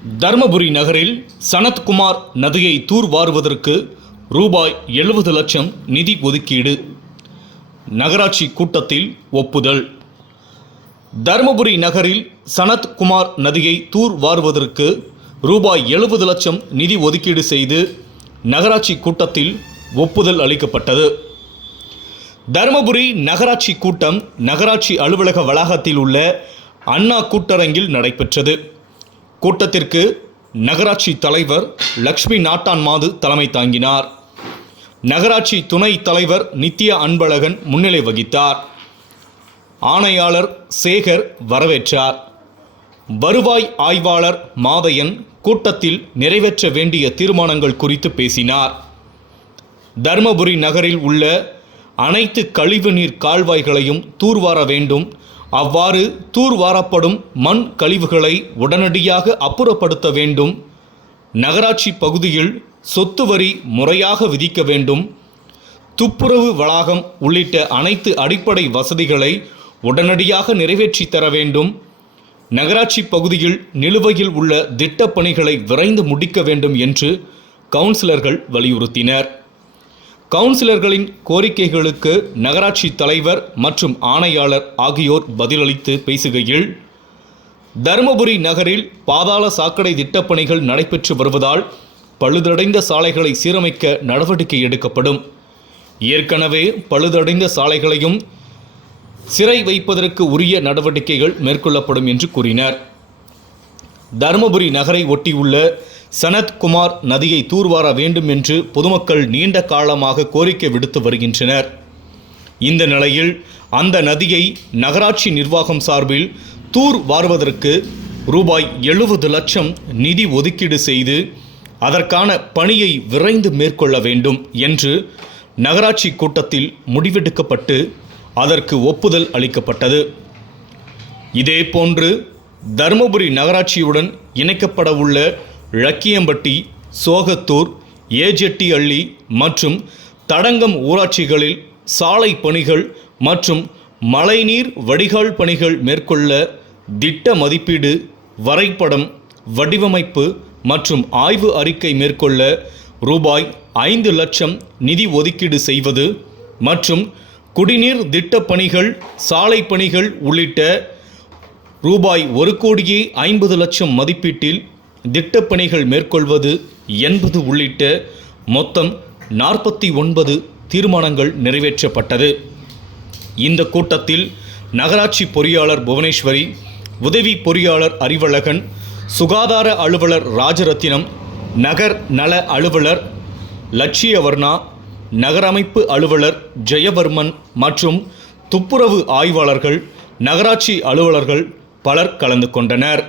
தர்மபுரி நகரில் சனத்குமார் நதியை தூர்வாருவதற்கு ரூபாய் 70 லட்சம் நிதி ஒதுக்கீடு. நகராட்சி கூட்டத்தில் ஒப்புதல். தர்மபுரி நகரில் சனத்குமார் நதியை தூர்வாருவதற்கு ரூபாய் 70 லட்சம் நிதி ஒதுக்கீடு செய்து நகராட்சி கூட்டத்தில் ஒப்புதல் அளிக்கப்பட்டது. தர்மபுரி நகராட்சி கூட்டம் நகராட்சி அலுவலக வளாகத்தில் உள்ள அண்ணா கூட்டரங்கில் நடைபெற்றது. கூட்டத்திற்கு நகராட்சி தலைவர் லட்சுமி நாட்டான் மாது தலைமை தாங்கினார். நகராட்சி துணை தலைவர் நித்யா அன்பழகன் முன்னிலை வகித்தார். ஆணையாளர் சேகர் வரவேற்றார். வருவாய் ஆய்வாளர் மாதையன் கூட்டத்தில் நிறைவேற்ற வேண்டிய தீர்மானங்கள் குறித்து பேசினார். தர்மபுரி நகரில் உள்ள அனைத்து கழிவுநீர் கால்வாய்களையும் தூர்வார வேண்டும். அவ்வாறு தூர்வாரப்படும் மண் கழிவுகளை உடனடியாக அப்புறப்படுத்த வேண்டும். நகராட்சி பகுதியில் சொத்து வரி முறையாக விதிக்க வேண்டும். துப்புரவு வளாகம் உள்ளிட்ட அனைத்து அடிப்படை வசதிகளை உடனடியாக நிறைவேற்றி தர வேண்டும். நகராட்சி பகுதியில் நிலுவையில் உள்ள திட்டப்பணிகளை விரைந்து முடிக்க வேண்டும் என்று கவுன்சிலர்கள் வலியுறுத்தினர். கவுன்சிலர்களின் கோரிக்கைகளுக்கு நகராட்சி தலைவர் மற்றும் ஆணையாளர் ஆகியோர் பதிலளித்து பேசுகையில், தருமபுரி நகரில் பாதாள சாக்கடை திட்டப்பணிகள் நடைபெற்று வருவதால் பழுதடைந்த சாலைகளை சீரமைக்க நடவடிக்கை எடுக்கப்படும். ஏற்கனவே பழுதடைந்த சாலைகளையும் சிறை வைப்பதற்கு உரிய நடவடிக்கைகள் மேற்கொள்ளப்படும் என்று கூறினர். தருமபுரி நகரை ஒட்டியுள்ள சனத்குமார் நதியை தூர்வார வேண்டும் என்று பொதுமக்கள் நீண்ட காலமாக கோரிக்கை விடுத்து வருகின்றனர். இந்த நிலையில் அந்த நதியை நகராட்சி நிர்வாகம் சார்பில் தூர்வாருவதற்கு ரூபாய் 70 லட்சம் நிதி ஒதுக்கீடு செய்து அதற்கான பணியை விரைந்து மேற்கொள்ள வேண்டும் என்று நகராட்சி கூட்டத்தில் முடிவெடுக்கப்பட்டு அதற்கு ஒப்புதல் அளிக்கப்பட்டது. இதேபோன்று தருமபுரி நகராட்சியுடன் இணைக்கப்பட உள்ள லக்கியம்பட்டி, சோகத்தூர், ஏஜெட்டிஅள்ளி மற்றும் தடங்கம் ஊராட்சிகளில் சாலை பணிகள் மற்றும் மழைநீர் வடிகால் பணிகள் மேற்கொள்ள திட்ட மதிப்பீடு, வரைபடம், வடிவமைப்பு மற்றும் ஆய்வு அறிக்கை மேற்கொள்ள ரூபாய் 5 லட்சம் நிதி ஒதுக்கீடு செய்வது மற்றும் குடிநீர் திட்ட பணிகள், சாலை பணிகள் உள்ளிட்ட ரூபாய் 1,50 லட்சம் மதிப்பீட்டில் திட்டப்பணிகள் மேற்கொள்வது என்பது உள்ளிட்ட மொத்தம் 49 தீர்மானங்கள் நிறைவேற்றப்பட்டது. இந்த கூட்டத்தில் நகராட்சி பொறியாளர் புவனேஸ்வரி, உதவி பொறியாளர் அறிவழகன், சுகாதார அலுவலர் ராஜரத்தினம், நகர் நல அலுவலர் லட்சியவர்ணா, நகரமைப்பு அலுவலர் ஜெயவர்மன் மற்றும் துப்புரவு ஆய்வாளர்கள், நகராட்சி அலுவலர்கள் பலர் கலந்து கொண்டனர்.